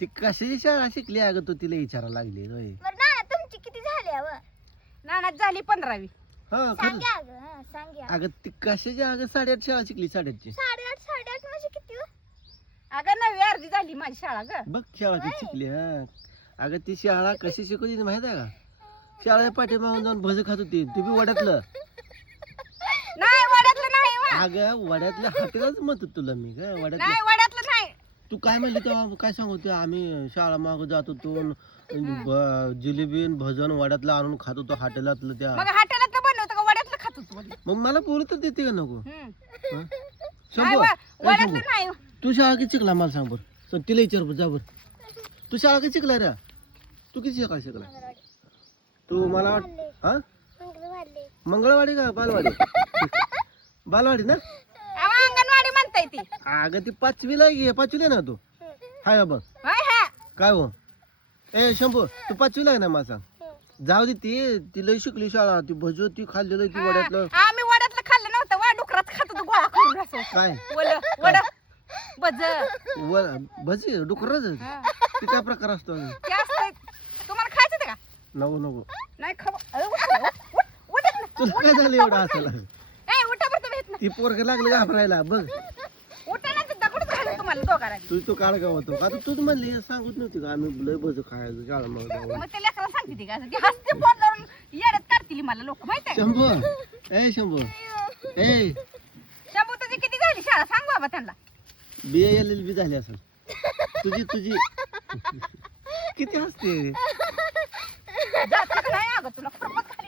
ती कशाची शाळा शिकली अगं तू तिला विचारायला लागली होय. बरं नाना तुमची किती झाली नानात झाली 15वी. हा खरं सांग्या सांग्या अगं ती कशाची अगं 8.5 शाळा शिकली 8.5ची 8.5 म्हणजे किती हो? अगं 9वी अर्धी झाली माझी शाळा ग. बघ शाळा ती शिकली हा अगं ती शाळा कशी शिकवली माहित आहे का शाळेच्या पाठीमागून जाऊन भज खात होती ती बी वड्यातलं नाही वड्यातलं नाही वा. अगं वड्यातल्या हॉटेलच म्हणतो तुला मी काय वड्यातलं नाही वड्यातलं नाही. तू काय म्हणली तेव्हा काय सांगू ते आम्ही शाळा माग जात होतो जिलेबी आणि भजन वड्यातलं आणून खात होतो हॉटेलातलं त्या मग हॉटेलातलं बनवतं का वड्यातलं खात होतो बोलली. मग मला पोरी तर देते का नको हम्म. हं? नाही शंभू वा, ए, वड्यातलं शंभू, नाही. तू शाळा किती शिकला मला सांग बरं चल तिला विचार बरं, जा बरं तू शाळा किती शिकला रे तू किती शिकला तू मला वाट हा मंगळवाडी का बालवाडी बालवाडी ना अहो, अंगणवाडी म्हणताय ती. अगं ती 5वीला आहे 5वीला ना तू हाय बघ होय हा. काय हो ए शंभू तू 5वीला आहे ना मला सांग जाऊ दे ती लई शिकली शाळा ती भज ती खाल्लेलं ती वड्यातलं आम्ही वड्यातलं खाल्लं नव्हतं वा डुकरात खात होतो गोळा करून असं. काय वड बज भजी डुकरच हा. ती काय प्रकार असतो ते असतंय. तुम्हाला खायचं होतं का नको नको नाही खावा. अरे, उठा ना. तुला काय झालं एवढं असायला ए, उठा बरं तुम्ही इथनं. ती पोरग लागलं घाबरायला बघ उठा ना, तर दगडच घालून तुम्हाला दोघांना. तू काळ गावतो आता तूच म्हणली सांगत नव्हती का आम्ही लय भज खायचं शाळा मग जाऊन मग ते लेकराला सांगते ती का ती हसते फोन लावून येड्यात काढतील मला लोक माहिती आहे. शंभू ए शंभू ए शंभू तुझी किती झाली शाळा सांग बाबा त्यांना. BALLB झाली असेल तुझी किती हसते जात का नाही अगं तुला खुरपत खाली